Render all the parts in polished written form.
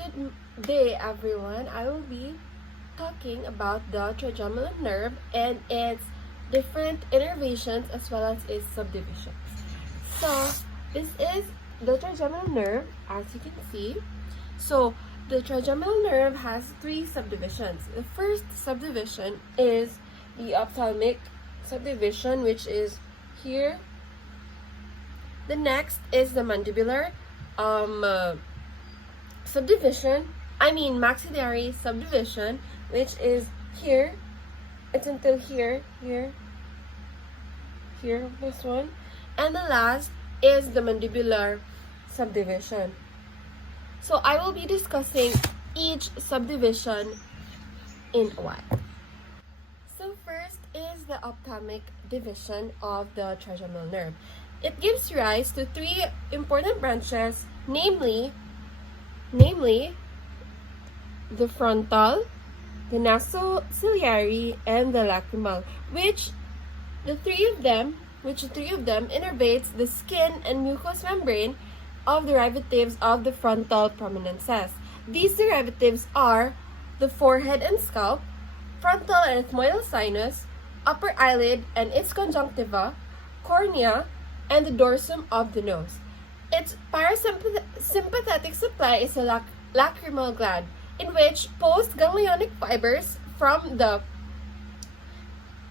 Good day, everyone. I will be talking about the trigeminal nerve and its different innervations as well as its subdivisions. So, this is the trigeminal nerve, as you can see. So, the trigeminal nerve has three subdivisions. The first subdivision is the ophthalmic subdivision, which is here. The next is the mandibular maxillary subdivision, which is here. It's until here, this one. And the last is the mandibular subdivision. So I will be discussing each subdivision in a while. So first is the ophthalmic division of the trigeminal nerve. It gives rise to three important branches, namely the frontal, the nasociliary, and the lacrimal, which the three of them innervates the skin and mucous membrane of derivatives of the frontal prominences. These derivatives are the forehead and scalp, frontal and ethmoidal sinus, upper eyelid and its conjunctiva, cornea, and the dorsum of the nose. Its parasympathetic supply is a lacrimal gland, in which postganglionic fibers from the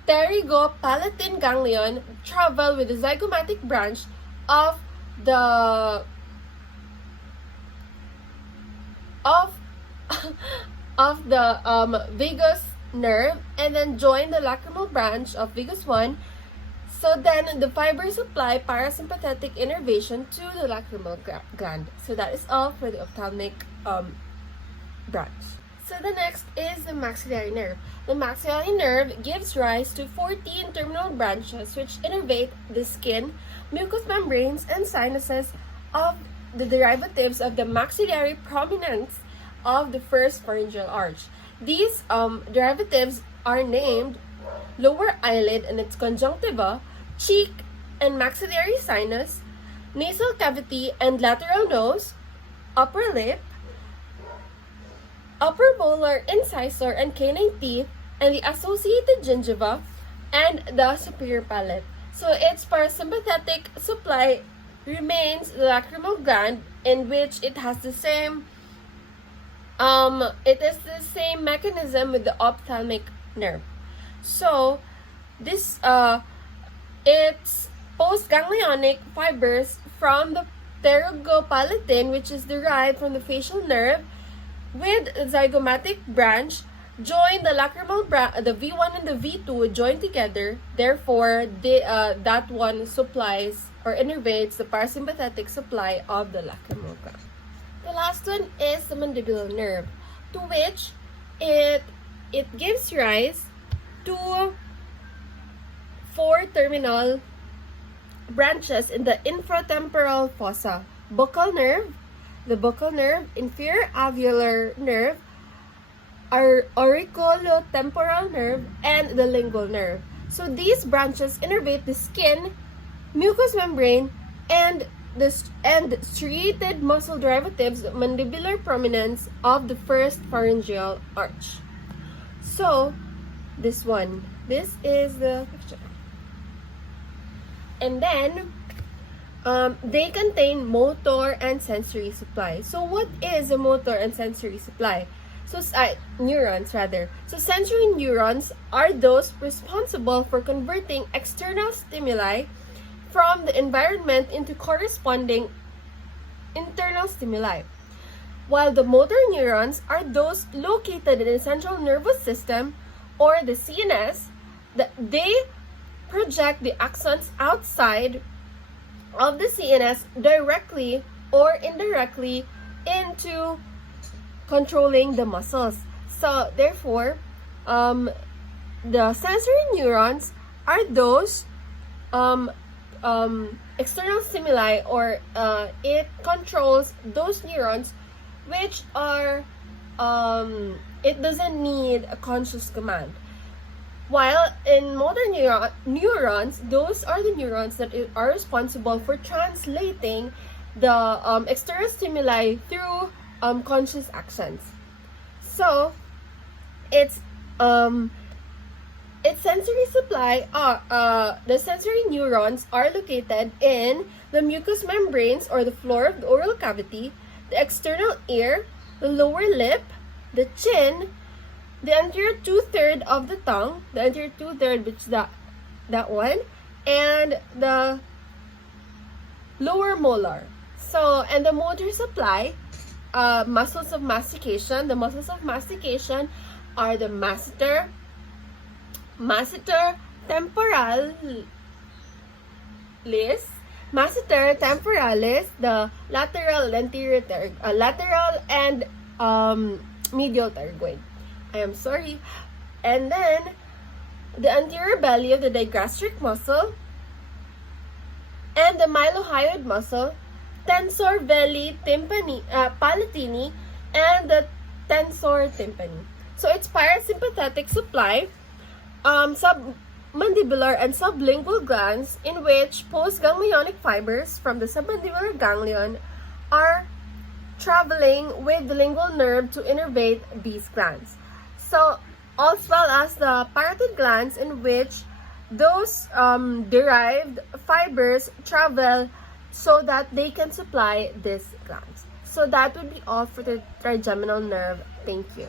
pterygopalatine ganglion travel with the zygomatic branch of the vagus nerve and then join the lacrimal branch of vagus 1. So then the fibers supply parasympathetic innervation to the lacrimal gland. So that is all for the ophthalmic branch. So the next is the maxillary nerve. The maxillary nerve gives rise to 14 terminal branches which innervate the skin, mucous membranes, and sinuses of the derivatives of the maxillary prominence of the first pharyngeal arch. These derivatives are named lower eyelid and its conjunctiva, cheek and maxillary sinus, nasal cavity and lateral nose, upper lip, upper molar incisor and canine teeth, and the associated gingiva, and the superior palate. So its parasympathetic supply remains the lacrimal gland, in which it has the same mechanism with the ophthalmic nerve. So this it's postganglionic fibers from the pterygopalatine, which is derived from the facial nerve, with the zygomatic branch join the lacrimal the V1 and the V2 join together. Therefore, that one supplies or innervates the parasympathetic supply of the lacrimal gland. The last one is the mandibular nerve, to which it gives rise to 4 terminal branches in the infratemporal fossa: buccal nerve, the buccal nerve, inferior alveolar nerve, auriculotemporal nerve, and the lingual nerve. So these branches innervate the skin, mucous membrane, and striated muscle derivatives, the mandibular prominence of the first pharyngeal arch. So this is the picture. And then they contain motor and sensory supply. So what is a motor and sensory supply? So neurons rather. So sensory neurons are those responsible for converting external stimuli from the environment into corresponding internal stimuli, while the motor neurons are those located in the central nervous system, or the CNS. They project the axons outside of the CNS directly or indirectly into controlling the muscles. So therefore, the sensory neurons are those external stimuli, or it controls those neurons which are it doesn't need a conscious command. While in motor neurons, those are the neurons that are responsible for translating the external stimuli through conscious actions. So its sensory supply the sensory neurons are located in the mucous membranes or the floor of the oral cavity, the external ear, the lower lip, the chin, the anterior two-third of the tongue, the anterior two-third, which is that one, and the lower molar. So, and the motor supply, muscles of mastication. The muscles of mastication are the masseter temporalis, the lateral and medial pterygoid. I am sorry. And then the anterior belly of the digastric muscle and the mylohyoid muscle, tensor veli palatini, and the tensor tympani. So its parasympathetic supply, submandibular and sublingual glands, in which postganglionic fibers from the submandibular ganglion are traveling with the lingual nerve to innervate these glands. So, as well as the parotid glands, in which those derived fibers travel so that they can supply these glands. So that would be all for the trigeminal nerve. Thank you.